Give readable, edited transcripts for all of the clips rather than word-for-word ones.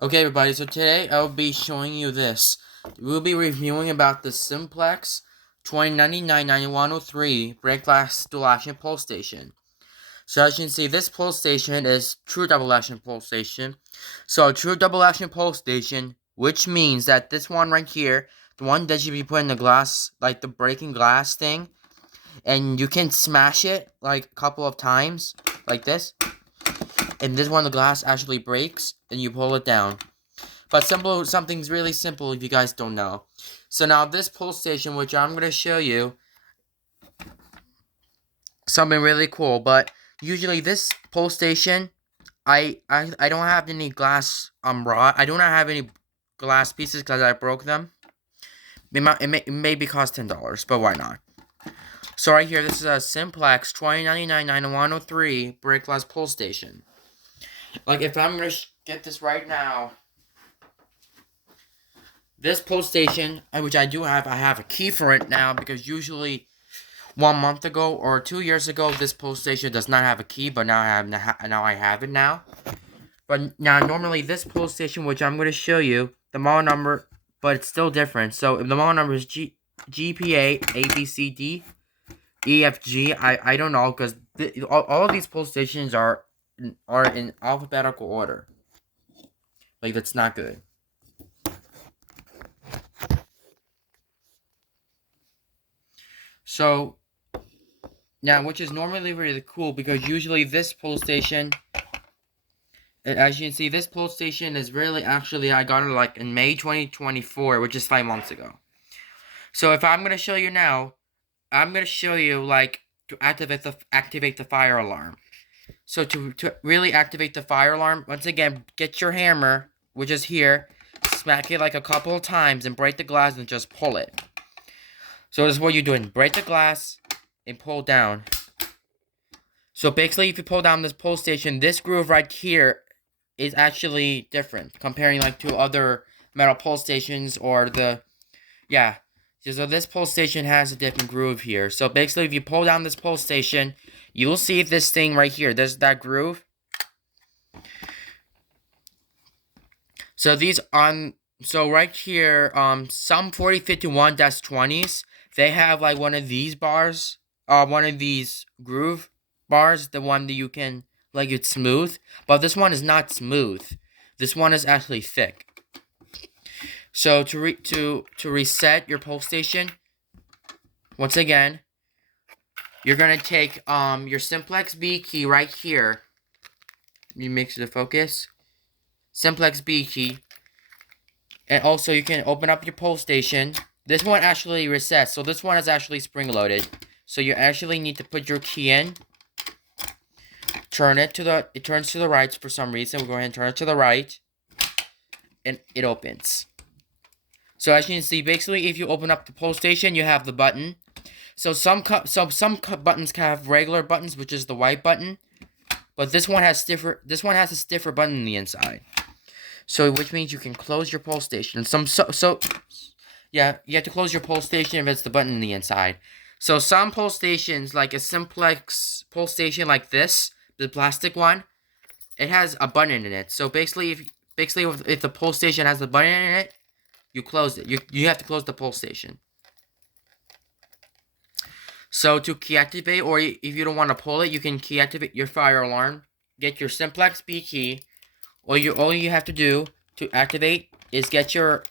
Okay, everybody, so today I'll be showing you this. We'll be reviewing about the simplex 2099-9103 break glass dual action pole station. So as you can see, this pole station is true double action pole station. So a true double action pole station, which means that this one right here, the one that you be putting the glass, like the breaking glass thing, and you can smash it like a couple of times, like this. And this one, the glass actually breaks, and you pull it down. But something's really simple if you guys don't know. So now this pull station, which I'm going to show you, something really cool. But usually this pull station, I don't have any glass rod. I do not have any glass pieces because I broke them. It maybe cost $10, but why not? So right here, this is a simplex 2099-9103 break glass pull station. Like if I'm going to get this right now. This pull station, which I have a key for it now because usually 1 month ago or 2 years ago, this pull station does not have a key, but now I have it now. But now normally this pull station, which I'm going to show you, the model number, but it's still different. So if the model number is GPA ABCD EFG, I don't know because all of these pull stations are in alphabetical order. Like that's not good. So now, which is normally really cool because usually this pull station, as you can see, this pull station is really actually, I got it like in May 2024, which is 5 months ago. So if I'm going to show you now, I'm going to show you like to activate the fire alarm. So to really activate the fire alarm, once again, get your hammer, which is here, smack it like a couple of times and break the glass and just pull it. So this is what you're doing. Break the glass and pull down. So basically, if you pull down this pull station, this groove right here is actually different, comparing like to other metal pull stations or yeah. So this pull station has a different groove here. So basically, if you pull down this pull station, you'll see this thing right here. There's that groove. So so right here, some 4051-20s, they have like one of these bars, one of these groove bars, the one that you can, like it's smooth, but this one is not smooth. This one is actually thick. So to reset your pull station, once again, you're gonna take your simplex B key right here. You make sure to focus. Simplex B key. And also, you can open up your pull station. This one actually resets, so this one is actually spring-loaded. So you actually need to put your key in. Turn it it turns to the right for some reason. We'll go ahead and turn it to the right. And it opens. So as you can see, basically, if you open up the pull station, you have the button. So some buttons can have regular buttons, which is the white button. But this one has a stiffer button in the inside. So, which means you can close your pull station. Yeah, you have to close your pull station if it's the button in the inside. So, some pull stations, like a simplex pull station like this, the plastic one, it has a button in it. So, basically, if the pull station has a button in it, you close it. You have to close the pull station. So, to key activate, or if you don't want to pull it, you can key activate your fire alarm. Get your simplex B key. All you have to do to activate is get your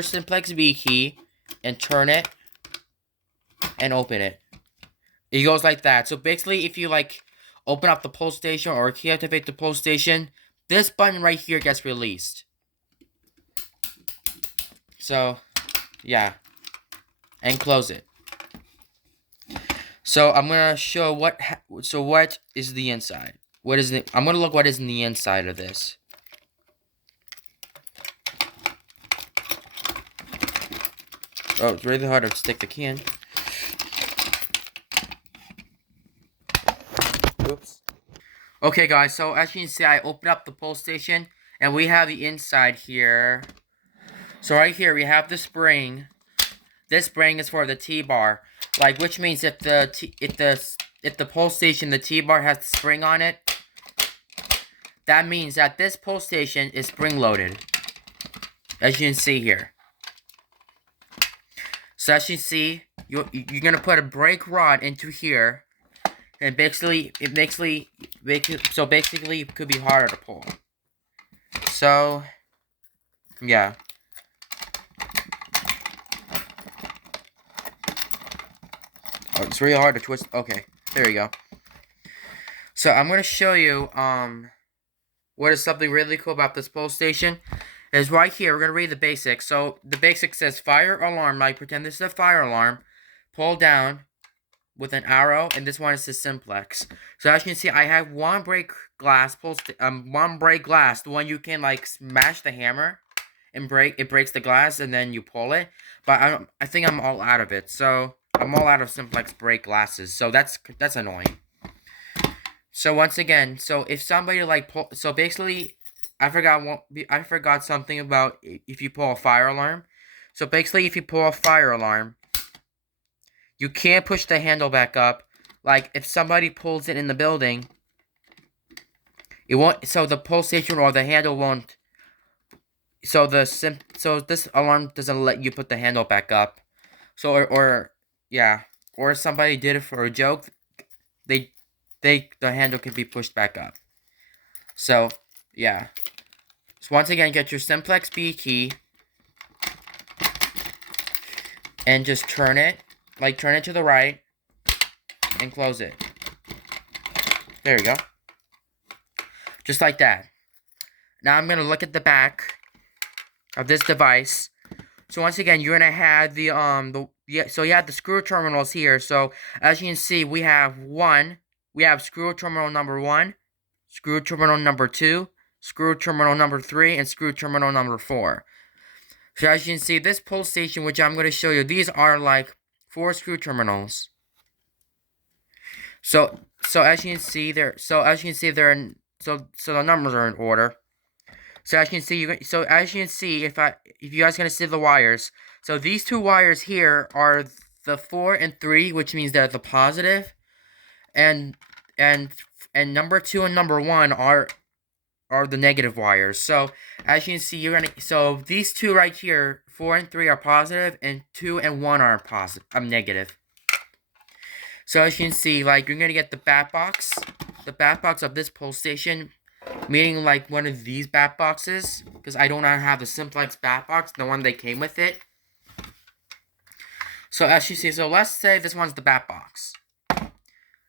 simplex B key and turn it and open it. It goes like that. So basically, if you like open up the pull station or key activate the pull station, this button right here gets released. So yeah, and close it. So I'm gonna show what is the inside. I'm gonna look what is in the inside of this. Oh, it's really hard to stick the key in. Oops. Okay, guys, so as you can see, I opened up the pull station, and we have the inside here. So right here, we have the spring. This spring is for the T-bar. Like, which means if the pull station, the T-bar has the spring on it, that means that this pull station is spring-loaded, as you can see here. So as you see, you're gonna put a brake rod into here, and basically it could be harder to pull. So yeah. Oh, it's really hard to twist. Okay, there you go. So I'm gonna show you what is something really cool about this pull station. Is right here. We're gonna read the basics. So the basic says fire alarm. Like pretend this is a fire alarm. Pull down with an arrow, and this one is the simplex. So as you can see, I have one brake glass. One brake glass. The one you can like smash the hammer and break. It breaks the glass, and then you pull it. But I think I'm all out of it. So I'm all out of simplex brake glasses. So that's annoying. So once again, so if somebody like so basically, I forgot something about if you pull a fire alarm. So basically, if you pull a fire alarm, you can't push the handle back up. Like if somebody pulls it in the building, it won't. So the pull station or the handle won't. So this alarm doesn't let you put the handle back up. So or if somebody did it for a joke, the handle can be pushed back up. So yeah. So once again, get your simplex B key and just turn it to the right and close it. There you go. Just like that. Now I'm gonna look at the back of this device. So once again, you're gonna have so you have the screw terminals here. So as you can see, we have screw terminal number 1, screw terminal number 2, screw terminal number 3, and screw terminal number 4. So as you can see, this pull station, which I'm going to show you, these are like 4 screw terminals. So as you can see, the numbers are in order. So as you can see, if you guys gonna see the wires, so these 2 wires here are the 4 and 3, which means they're the positive, and number 2 and number 1 are the negative wires. So as you can see, so these 2 right here, 4 and 3 are positive, and 2 and 1 are negative. So as you can see, like you're gonna get the bat box of this pull station, meaning like one of these bat boxes, because I don't have the simplex bat box, the one that came with it. So as you see, so let's say this one's the bat box.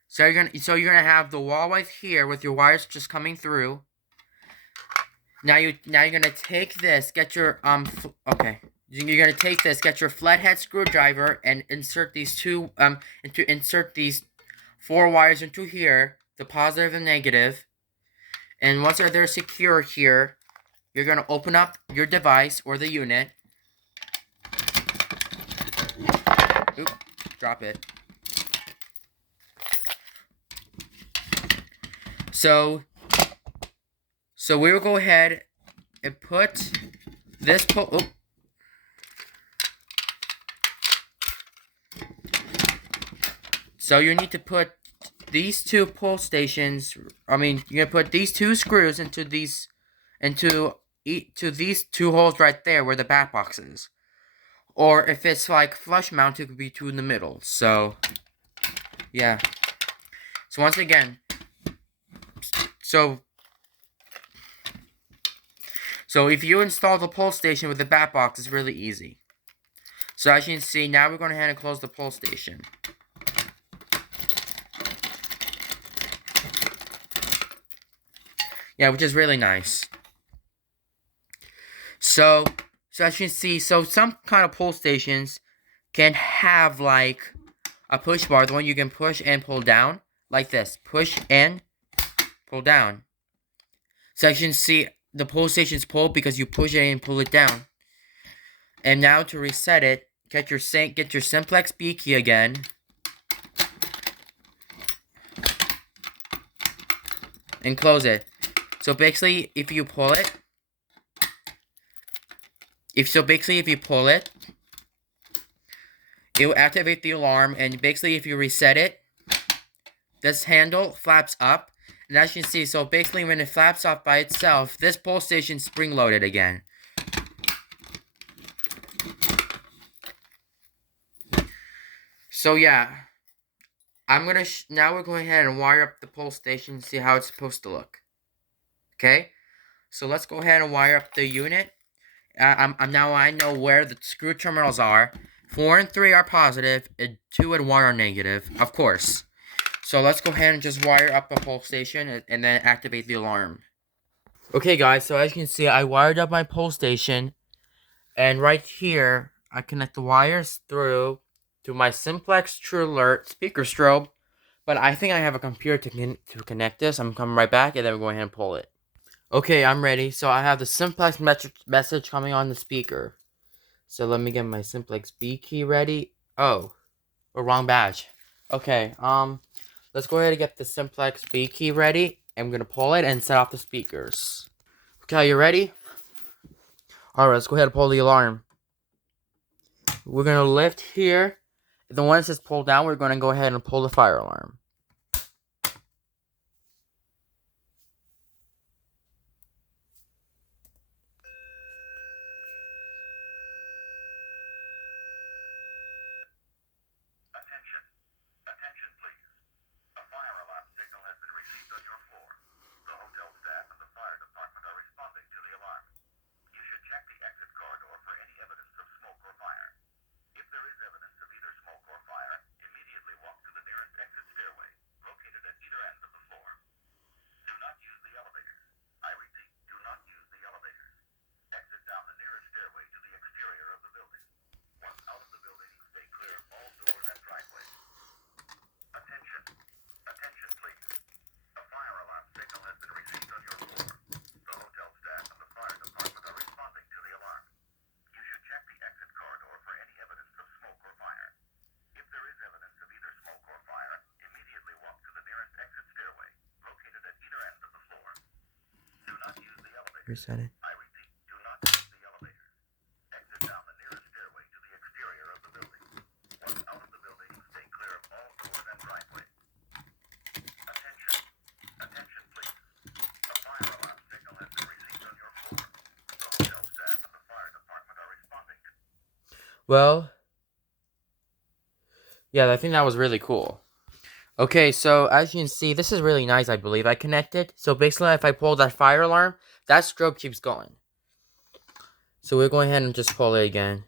So you're gonna have the wall right here with your wires just coming through. Now you're gonna take this, get your You're gonna take this, get your flathead screwdriver, and insert these 4 wires into here, the positive and negative. And once they're secure here, you're gonna open up your device or the unit. Oop, drop it. So we will go ahead and put this So you need to put these 2 pull stations. You're gonna put these 2 screws into these 2 holes right there where the bat box is. Or if it's like flush mounted, it could be 2 in the middle. So yeah. So once again, so if you install the pull station with the bat box, it's really easy. So as you can see, now we're going ahead and close the pull station. Yeah, which is really nice. So as you can see, so some kind of pull stations can have like a push bar, the one you can push and pull down, like this. Push and pull down. So as you can see, the pull station's pulled because you push it and pull it down. And now to reset it, get your simplex B key again. And close it. So basically, if you pull it, it will activate the alarm. And basically, if you reset it, this handle flaps up, And as you can see, so basically when it flaps off by itself, this pole station's spring-loaded again. So yeah, now we're going ahead and wire up the pole station and see how it's supposed to look. Okay, so let's go ahead and wire up the unit. Now I know where the screw terminals are. 4 and 3 are positive, and 2 and 1 are negative, of course. So let's go ahead and just wire up the pole station and then activate the alarm. Okay guys, so as you can see, I wired up my pole station. And right here, I connect the wires through to my simplex True Alert speaker strobe. But I think I have a computer to connect this. I'm coming right back, and then we're going ahead and pull it. Okay, I'm ready. So I have the simplex message coming on the speaker. So let me get my simplex B key ready. Oh, wrong badge. Okay, let's go ahead and get the simplex B key ready. I'm gonna pull it and set off the speakers. Okay, you ready? Alright, let's go ahead and pull the alarm. We're gonna lift here. The one that says pull down, we're gonna go ahead and pull the fire alarm. Attention please. A fire alarm signal has been received on your floor. The hotel staff and the fire department are responding to the alarm. You should check the exit corridor for any evidence of smoke or fire. If there is evidence of either smoke or fire, immediately walk to the nearest exit stairway, located at either end of the floor. Do not use the elevators. I repeat, do not use the elevators. Exit down the nearest stairway to the exterior of the building. Once out of the building, stay clear of all doors and driveways. Attention. Attention, please. A fire alarm signal has been received on your floor. The hotel staff and the fire department are responding to the alarm. You should check the exit corridor for any evidence of smoke or fire. If there is evidence of either smoke or fire, immediately walk to the nearest exit stairway, located at either end of the floor. Do not use the elevator. Reset it. I repeat, do not use the elevators. Exit down the nearest stairway to the exterior of the building. Once out of the building, stay clear of all doors and driveways. Attention. Attention, please. A fire alarm signal has been received on your floor. The hotel staff and the fire department are responding to... Well, yeah, I think that was really cool. Okay, so as you can see, this is really nice, I believe. I connected. So basically, if I pull that fire alarm, that strobe keeps going. So we're going ahead and just pull it again.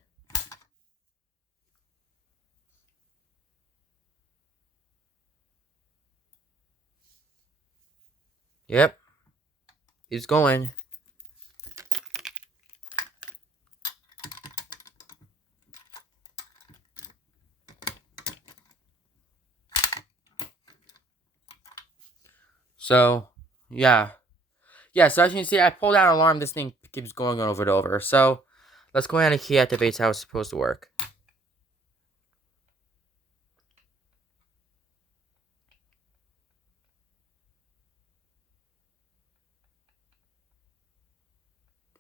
Yep. It's going. So, yeah. Yeah, so as you can see, I pulled out an alarm. This thing keeps going over and over. So, let's go ahead and key activate how it's supposed to work.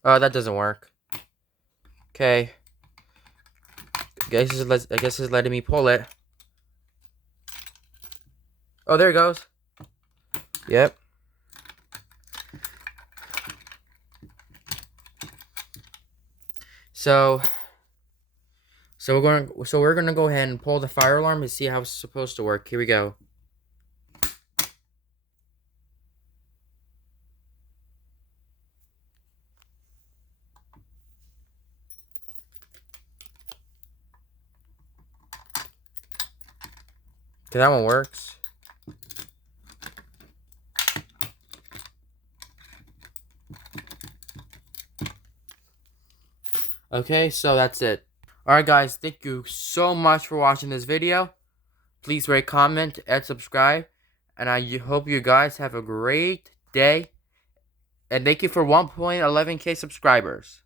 Oh, that doesn't work. Okay. I guess it's letting me pull it. Oh, there it goes. Yep. So we're gonna go ahead and pull the fire alarm to see how it's supposed to work. Here we go. Okay, that one works. Okay, so that's it. Alright guys, thank you so much for watching this video. Please rate, comment, and subscribe. And I hope you guys have a great day. And thank you for 1.11k subscribers.